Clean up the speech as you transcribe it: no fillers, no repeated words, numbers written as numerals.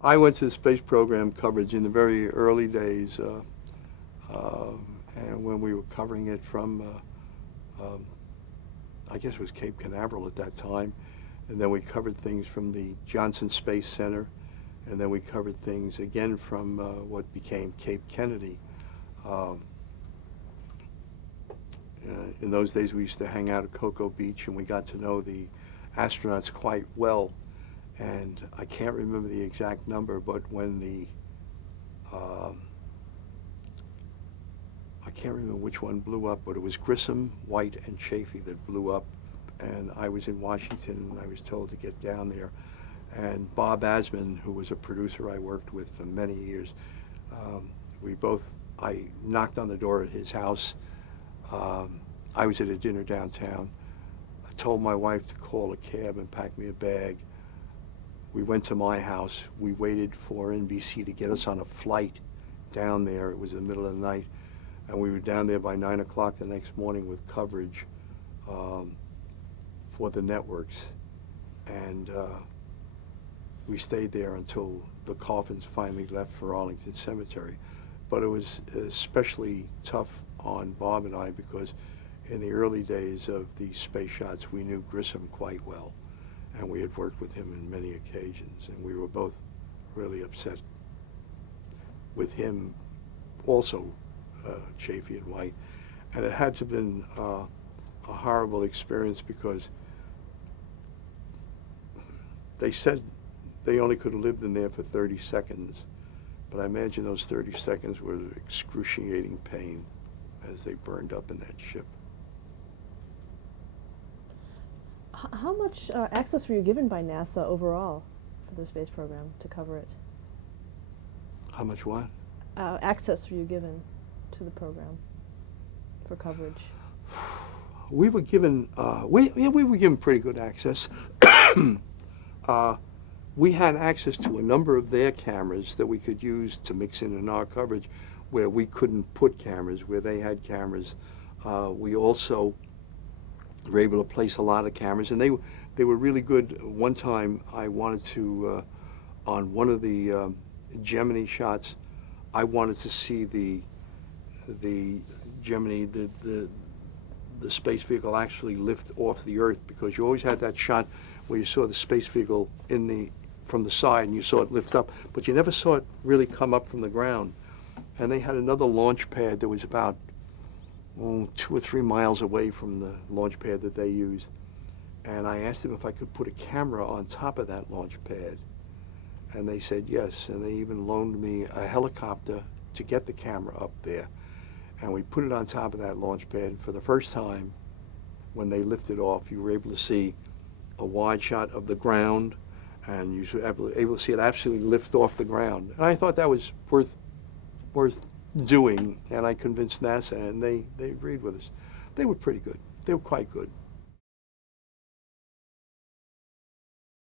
I went to the space program coverage in the very early days, and when we were covering it from, I guess it was Cape Canaveral at that time, and then we covered things from the Johnson Space Center, and then we covered things again from what became Cape Kennedy. Um, in those days, we used to hang out at Cocoa Beach, and we got to know the astronauts quite well. And I can't remember the exact number, but when I can't remember which one blew up, but it was Grissom, White, and Chafee that blew up. And I was in Washington, and I was told to get down there. And Bob Asman, who was a producer I worked with for many years, I knocked on the door at his house. I was at a dinner downtown. I told my wife to call a cab and pack me a bag. We went to my house. We waited for NBC to get us on a flight down there. It was the middle of the night. And we were down there by 9 o'clock the next morning with coverage for the networks. And we stayed there until the coffins finally left for Arlington Cemetery. But it was especially tough on Bob and I because in the early days of the space shots, we knew Grissom quite well. And we had worked with him in many occasions. And we were both really upset with him, also Chafee and White. And it had to have been a horrible experience because they said they only could have lived in there for 30 seconds. But I imagine those 30 seconds were excruciating pain as they burned up in that ship. How much access were you given by NASA overall for the space program to cover it? How much what? Access were you given to the program for coverage? We were given we were given pretty good access. We had access to a number of their cameras that we could use to mix in our coverage where we couldn't put cameras, where they had cameras. We also were able to place a lot of cameras, and they were really good. One time I wanted to, on one of the Gemini shots, I wanted to see the Gemini, the space vehicle actually lift off the Earth, because you always had that shot where you saw the space vehicle from the side and you saw it lift up, but you never saw it really come up from the ground. And they had another launch pad that was about 2 or 3 miles away from the launch pad that they used. And I asked them if I could put a camera on top of that launch pad. And they said yes, and they even loaned me a helicopter to get the camera up there. And we put it on top of that launch pad. For the first time, when they lifted off, you were able to see a wide shot of the ground, and you were able to see it absolutely lift off the ground. And I thought that was worth doing, and I convinced NASA, and they agreed with us. They were pretty good. They were quite good.